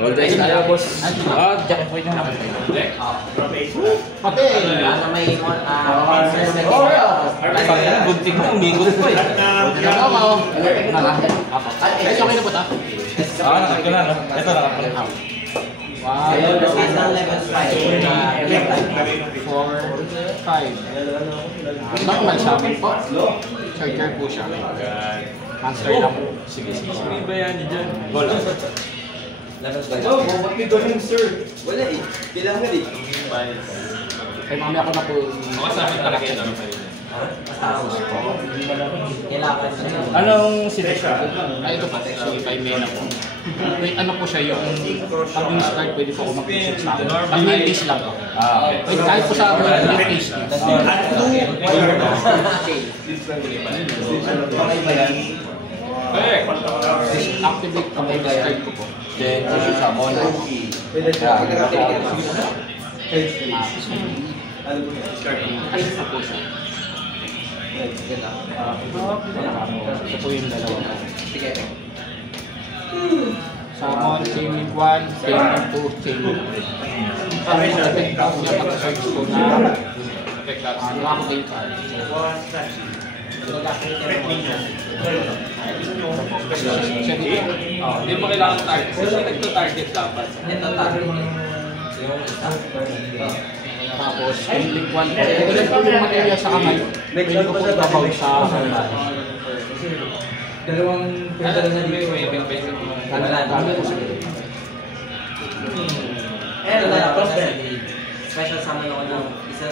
Roll dice tayo, boss. Jack point na naman. Pati! May Bunting na, umigot pa eh. Ito ako. Ay, okay na po ito? Ito na, no? Ito na. Wow. level 5. 4, 5. Normal sa akin po. Charger po siya. Monster lang. Sige. May bayani dyan. Wala. Level 5. Oh, ba't may ganun, sir? Wala eh. Kailangan eh. Ay, mamaya ko na po. Makasama talaga yun. Kailangan siya. Anong select? Ay, ito pa. Actually, 5 mana po. Wait, ano po siya yung pag start pwede po ako mag-push sa akin. Pag may base lang. Okay. Wait, kahit po sa akin, yung base lang. Activate ko may start ko po. Then, push sa mon. Ay, isa po siya. Ito po yung dalawa ko. Summon, chain link 1, chain link 2, chain link 3. Ang effect out niya pag-search ko na activate card. Siya dito. Hindi mo kailangan target. Kasi nagto-target dapat. Ito target. Tapos, chain link 1 po. Ilan po yung material sa kamay. Pwede ko po ibabaw sa Dalawang pinadala na dito. Dami ko sa dito. Special summon ako ng isa.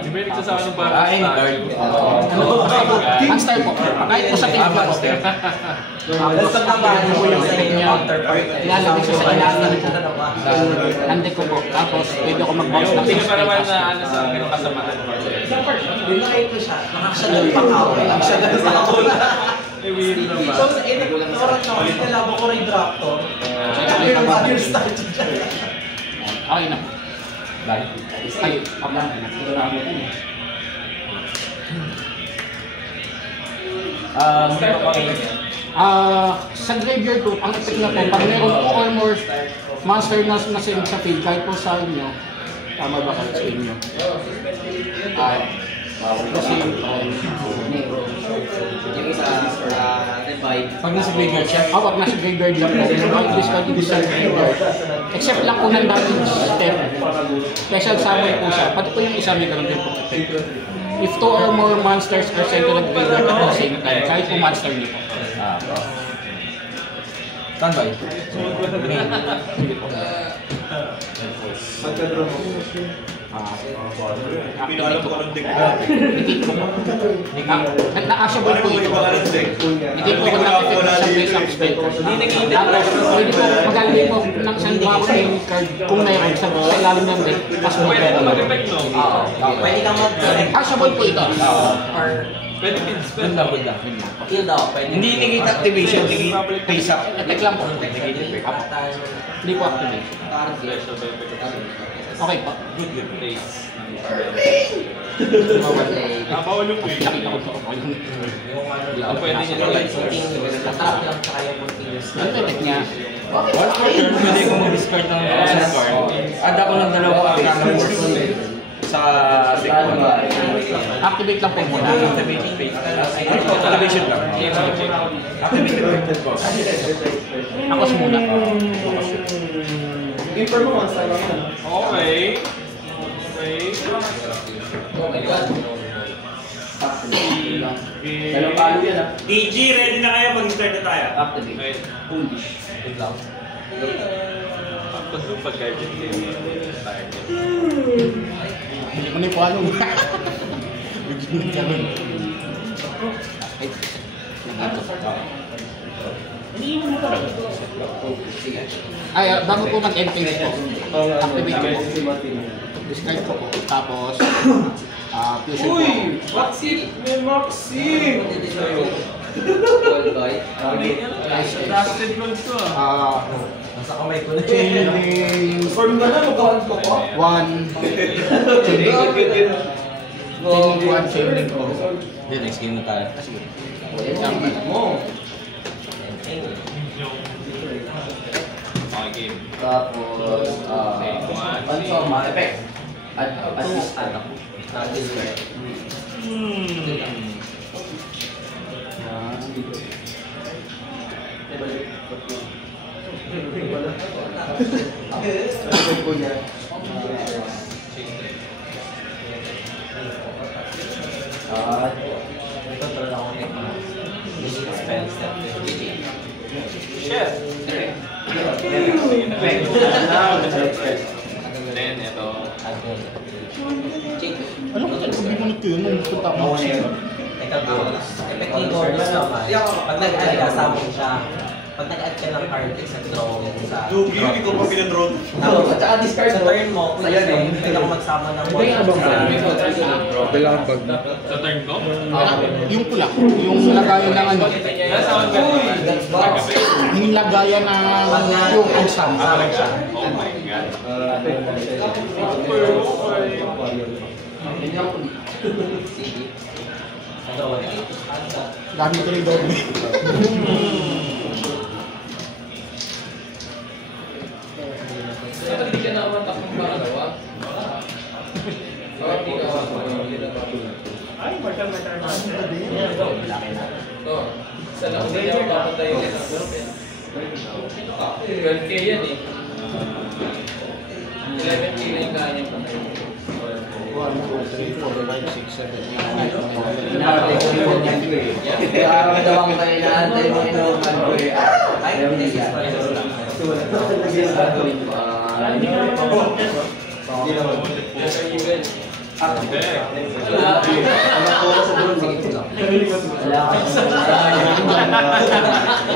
Siyempre nagsasawa ng parang ang style po. Kahit po sa tingin po. Basta tambahan mo yung Ilalagay siya sa ilalim po. Handi ko po. Tapos pwede ako mag-bounce ng Hindi ka pa naman space. na ano sa ganong kasamaan. Dinakay ko siya. Nakakasyagal pa ako. Nakakasyagal pa ako. May weird naman. So, oras na kasi kalaban ko rin Raptor. Ayun ang bagay start siya. Okay na. Ay, pablang na. Ito na ako. Sa graveyard po, ang effect na po, pag meron po or more monster na send sa field, kahit po sa inyo, tama ba kayo sa inyo? Kasi, Yung isa, divide. pag nasa graveyard siya, pag nasa graveyard lang po, pag discard yung sa graveyard, except lang po ng damage step, special summon po siya, pati po yung isa may ganun din po effect. If 2 or more monsters are sent to the graveyard at the same time, kahit po monster niyo po. Standby. Magka-draw mo. Activate ko. Itik ko. Nag-na-asable po ito. Itik ko kung na-effect sa face up spell. Tapos, pwede po magalagay po ng isang bago training card kung mayroon sa ilalim ng deck. Mas mo Pwede pwede. na mag-effect, no? Pwede kang mag-direct. Asable po ito. Or Pwede pin-spell. kill daw. Pwede. Hindi negate activation, negate face up. Attack lang po. Hindi po activate. Special Okay po. Good place. Bawal Bawal yung queen. Nakita ko ito. Pwede niya na Tatrap lang sa kaya continuous. Ano yung attack niya? Once per turn, pwede kong mag-discard ng option card. Add ako ng dalawang arcana sa deck ko. Activate lang po muna. Activate face. Activation lang. Activate boss. Akos muna. Paper mo, monster lang yan. Okay. Oh my god. Dalawang palo yan, ah. DG, ready na kayo? Mag-start na tayo. Activate. Foolish. Good luck. Pag-guardian Hindi ko na yung palo. Bigyan ka rin. Ay, bago po mag-end phase po, activate ko po. Discard ko po. Tapos, fusion po. Uy! Maxi! May Maxi! Gold boy. Yes, yes. Drafted close to ah. Nasa kamay ko na. Chaining. Form na na, magawan ko po. 1. Chaining 1, chaining 2. Hindi, next game na tayo. Sige. Mo. Okay, game. Tapos, Pansoma, effect. At least, ito talaga ako expense shit. Then, ito. Ano ko talaga bibunot ko yun nung punta ko siya? Effect ni Gordon naman, pag nag-add ka, sabong siya. Pag nag-add ka ng card, sa draw sa... Dugi, hindi ko pa pinadraw. Tapos, at saka discard sa turn mo, kung sa'yo, pwede ako magsama ng Sa turn ko? Yung pula, yung lagayan ng ano, yung lagayan ng yung ansam. Oh my god. Gamit ko rin doble. Dapat hindi ka na umatak ng pangalawa. Ay, martal. Ito. Isa lang hindi niya mapapatay yun. 12K yan eh. 11K na yung kanya patay. 1, 2, 3, 4, 5, 6, 7, 8, 9, 10. Kaya daw ang tayo inaantay mo inuman ko eh. Ay, this is my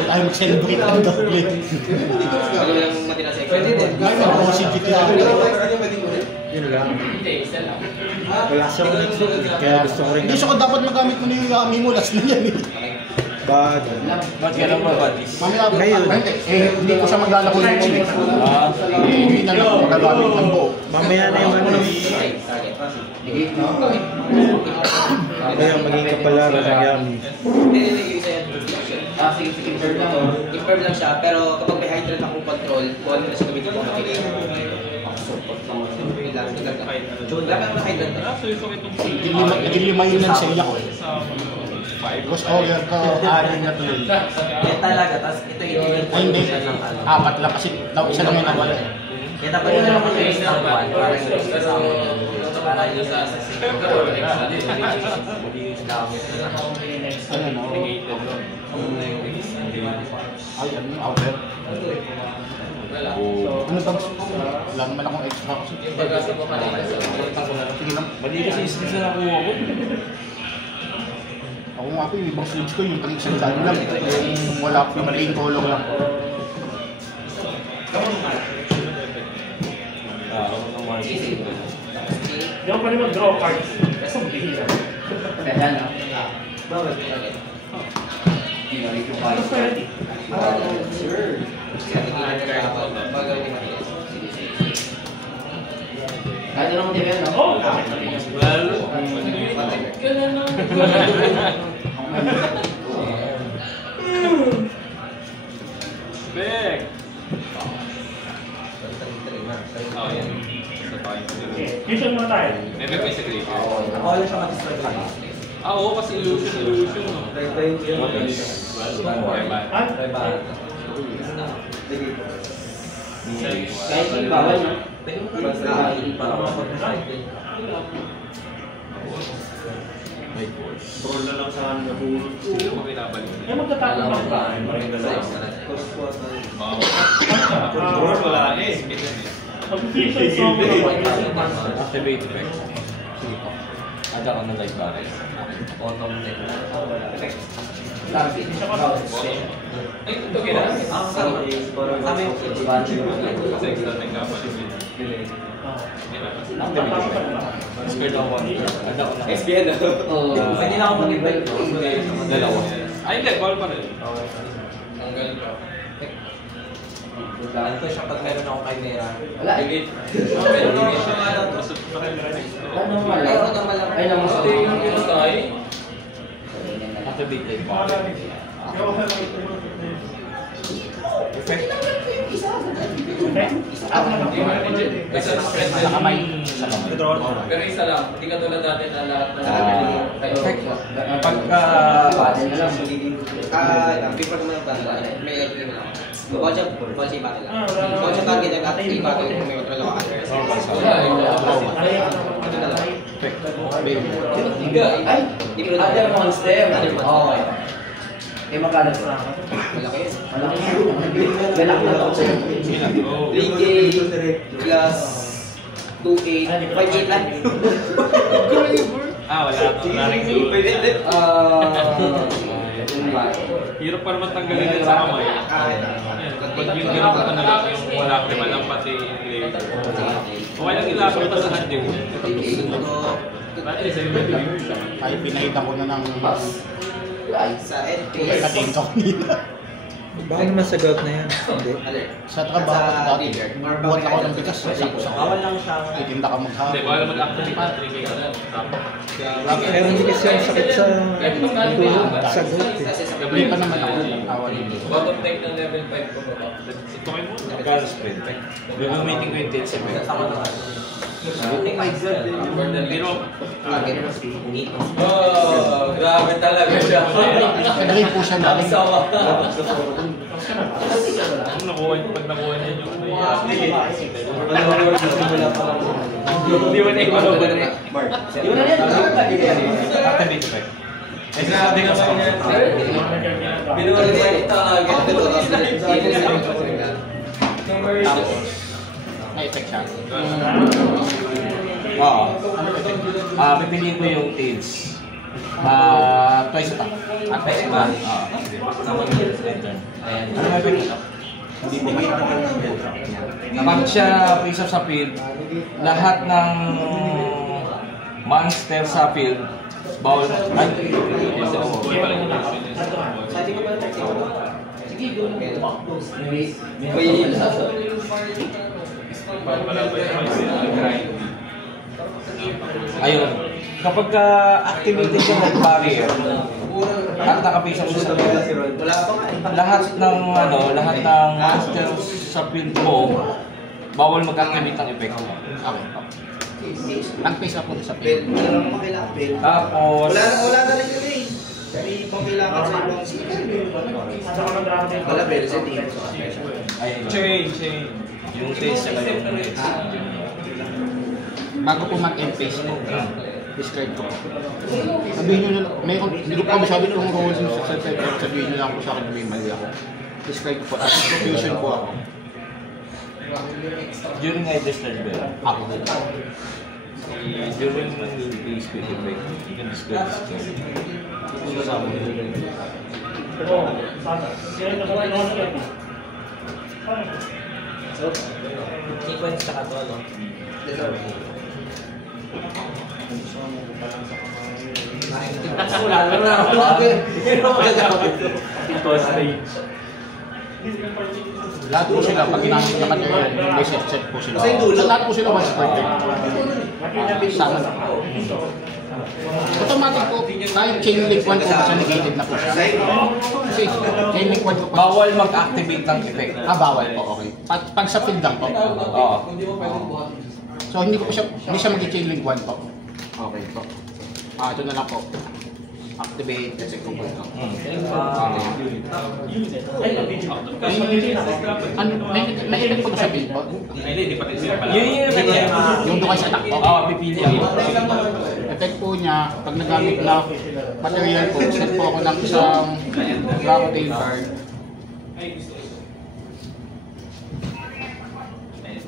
Ay, mag-celebrate ang doble. Pwede din. Ay, mag-musik kita. Yun lang. Hindi, isa lang. Wala siya kaya gusto ko rin. Hindi siya ko dapat magamit ko na yung Yami mo. Last na yan eh. Ba't ka lang ba, buddies? Mamaya, hindi ko siya maglalako ng ulit. Hindi na lang magagamit ng buo. Mamaya na yung ano. Kaya maging kapalaran ng Yami. Sige, confirm lang siya. Pero kapag may hydrant akong control, kung ano na siya gamitin ko makikita. Dapat ang hydrant na. Gilimayin lang sa iyak ko. Ghost Ogre ko, arin na tuloy. Yan talaga, tapos ito yung Ay hindi, apat lang kasi isa lang yung nawala. kaya dapat yun naman yung isang one para yung isang para yung sa Ano na? Ay, ano yung outlet? Ano bang? Wala naman akong extra kasi. Yung bagasa mo kanina sa Sige lang. Mali kasi isip na nakuha ko. Ako nga po yung ibang sleeves ko yung paling isang daan lang. Yung wala yung plain color lang. Ako ng market. Hindi ako pwede mag-draw cards. Kasi bihira. kaya na. Bakit? Sure. Kahit anong hindi yan, no? Oh! Well, Ganun lang. Big! Oh, yan. Sa time. Fusion muna tayo. May secret. Wala siya mag-destroy ka. Oo, kasi illusion, no? Ah? Kahit yung bawal, no? Pwede mo kang para makapag-recycle. Troll na lang sa akin na buhulog ko. Makinabalik. Yung magtatapos lang ba? Troll wala na eh. Mag-fusion song mo. Activate effect. Sige po. Ada ka na live barrel. Bottom net. Ay, ito kaya. Sabi yung Kasi extra nagkapalit. Discard ako one. Ada ko na. SPN na. Pwede na ako mag-invite. Dalawa. Ay, hindi. Ball pa rin. Tanggal ka. Ano ko siya pag meron akong chimera. Wala. Delete. Meron ako siya nga lang. Masok na kayo rin. Meron naman lang. Ay, naman. Stay yung kinasay. Activate pa. Effect. Isa na Sa kamay. Pero isa lang. Hindi ka tulad dati na lahat na Effect. Pagka... Before naman yung battle, may nag-game lang. Bawal siya battle lang. Bawal siya target ang battle kung may control ako others. Ito na lang. Ay, Di mo na other monster. Okay. Eh, magkano ito? malaki yun. Malaki na. Galak na ito. 3K plus 2K, 5K lang. wala akong naring Hirap pa naman tanggalin yan sa kamay. Pag yung gano'n ka na lang yung wala ko naman lang pati yung label. Okay lang ilapit pa sa hand yun. Kahit pinahita ko na ng Sa NP. katinto nila. Baka naman sa gout na yan. Hindi. Sa trabaho ko dati, buwan ako ng bigas. Bawal lang siya. Itinda ka Hindi, maghapon. wala mag-activate ng 3K ka na. Meron din kasi yung sakit sa gout eh. Hindi pa naman ako nagtawa nito. Bottom tank ng level 5 ko ba? Ito kayo mo. Magkano spread? We will meeting 28 sa mga. Sama na nga. For the zero. Oh, grabe talaga siya. Nag-rate po siya natin. Kung nakuha niya yung ano yan. Hindi mo na ikaw. Activate effect. Eh, sinasabi nga sa kanya. Binuwag niya ito agad. May effect siya. Oo. Pipiliin ko yung tails. Twice attack. Twice attack? Oo. Naman yung turn. Ano may effect ito? Hindi po masyadong. Kapag siya face up sa field, lahat ng monster sa field, bawal mo. Ay, Okay pala yung Sa ating ko pala Sige, go. ayun. Kapag activated yung mag barrier at naka-face up siya sa field, lahat ng monster sa field mo, bawal mag-activate ng effect. Okay. Ang face up po sa pin. Tapos, Wala na rin yun eh. May pang kailangan sa ibang wala pero sa team. ayun. change. Yung taste na yung taste. Bago po mag-end-face po, describe ko po. Sabihin nyo na, hindi ko pa masabi kung role sa self-help, sabihin nyo lang po sa akin na may mali ako. Describe ko po, at confusion po ako. During I discharge bell, Ako. during the speed effect, you can describe this game. Kasama mo yun. Sequence sa kato, no? Wala na. Lahat po sila, pag ginamit na material, may set po sila. Lahat po sila once per day. Sama na. Automatic po, kahit chain link 1 po kasi negated na po siya. Kasi chain link 1 po po. Bawal mag-activate ng effect. Bawal po, okay. Pag sa field lang po. Oo. So hindi siya mag-chain link 1 po. Okay po. Ito na lang po. Activate, let's say kung po ito. May effect po sa field po. Hindi pati sila pala. Yun yung effect niya. Yung doon sa attack po. Oo, pipili ako. Effect po niya, pag nagamit na material po, set po ako ng isang Rakutail card.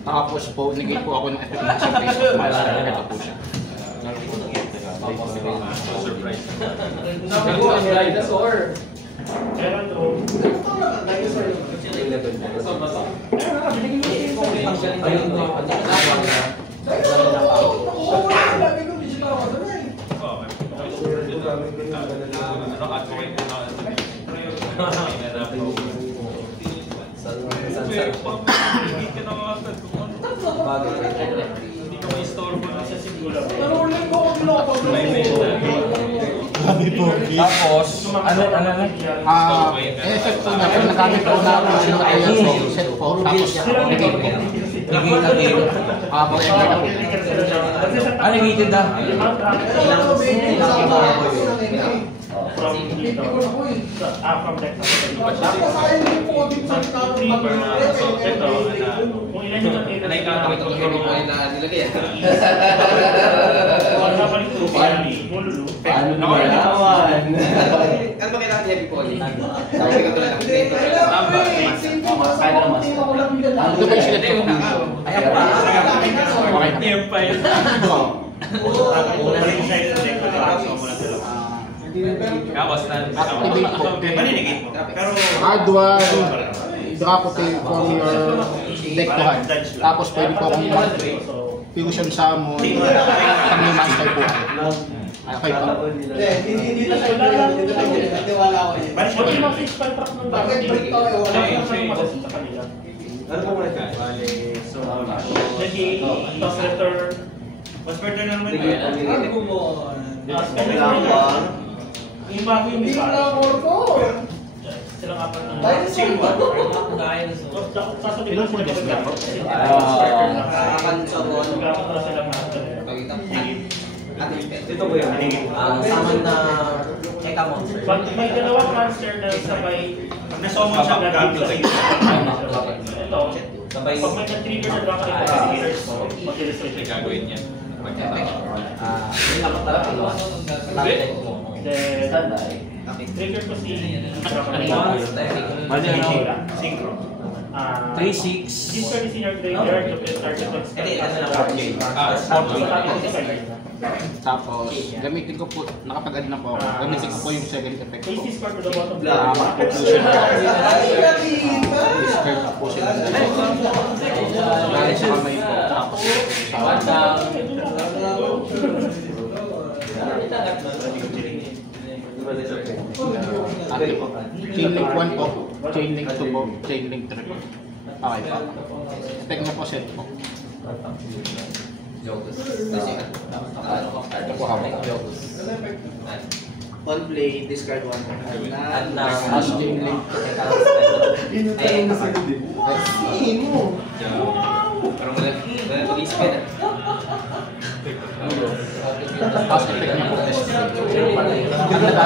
Tapos po, negate po ako ng effect ng isang face of master. Ito po siya. Surprise. Dinosaur. Ayun. Hindi ka ma-store mo sa singular. Tapos, ano? Effect po niya, kung nagamit po na ako sino kaya set po, tapos negate po. Negate na din. Pag-effect na po. Negated na. From dito. From Texas. Ito, kung ilan yung natira Na-encounter ito ng heavy point na nilagay. Nabalik ko Mululu. Paano malaman? Ano ba kailangan heavy point? Tawag ka tulad ng dito. Tamba. Kaya naman. Ito ba yung sinet po? Ayan pa. Okay na. Tempa yun. Kawas na. Activate po. Maninigit mo. Pero Add one Dracote from your deck to hand. Tapos pwede po akong fusion summon pag may master po. Okay po. Balik mo yung mga spell trap ng bagay. Sa kanila. Naging toss return. Mas better na naman yun. Yung bago yung may parang. Silang apat na. Single. Sasabihin ko sila Ito po yun. Saman na Eka Monster. pag may dalawang monster na sabay, pag nasomon siya gagamit sa iyo. Ito, pag may na-trigger na dragon ito sa healers mo, mag-illustrate May gagawin niya. Yung nakatala mo. Then, trigger ko si dragon ito. Mali ano? Synchro. 3-6. Discard is in your graveyard, you can start the next Hindi, ano na Tapos gamitin ko po, nakapag-add na po ako. Gamitin ko po yung second effect place ko. this card to the bottom Mag-fusion ko. Discard ko po sila. Galing sa kamay ko. Tapos sa active po. Chain link 1 po. Chain link 2 po. Chain link 3 po. Okay po. Effect na po set po. Ito po hawak. On play, discard one. At na As chain link. Parang wala mag-isip ka na. Tapos effect niya po test.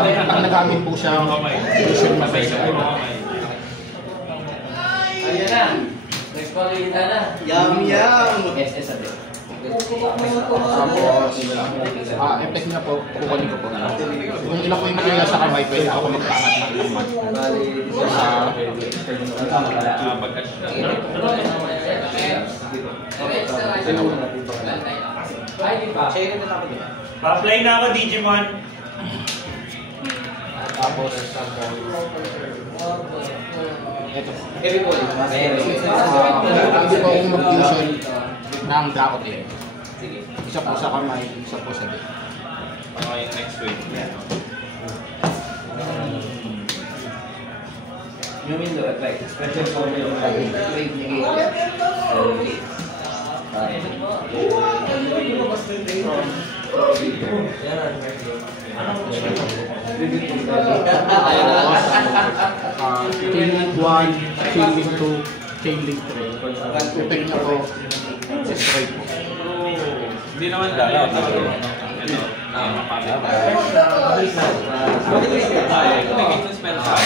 Pag nagamit po siya, fusion May message. isa po. Ayan na. Next call yung na. Yum, yum. SS a bit. Tapos, effect niya po, kukunin ko po. Kung ilan po yung nakilala sa kamay, pwede ako magpangat ng lumat. Sa Pa-apply na ako, Digimon. tapos, ito po. Pwede po akong mag-fusion ng Dracote. Isa po sa kamay, isa po sa deck. Okay, next week. Yung window effect, special formula wave negate. Chain link 1, chain link 2, chain link 3. Effect niya po, straight po. Hindi naman dalaw. Ito. Negate ng spell sa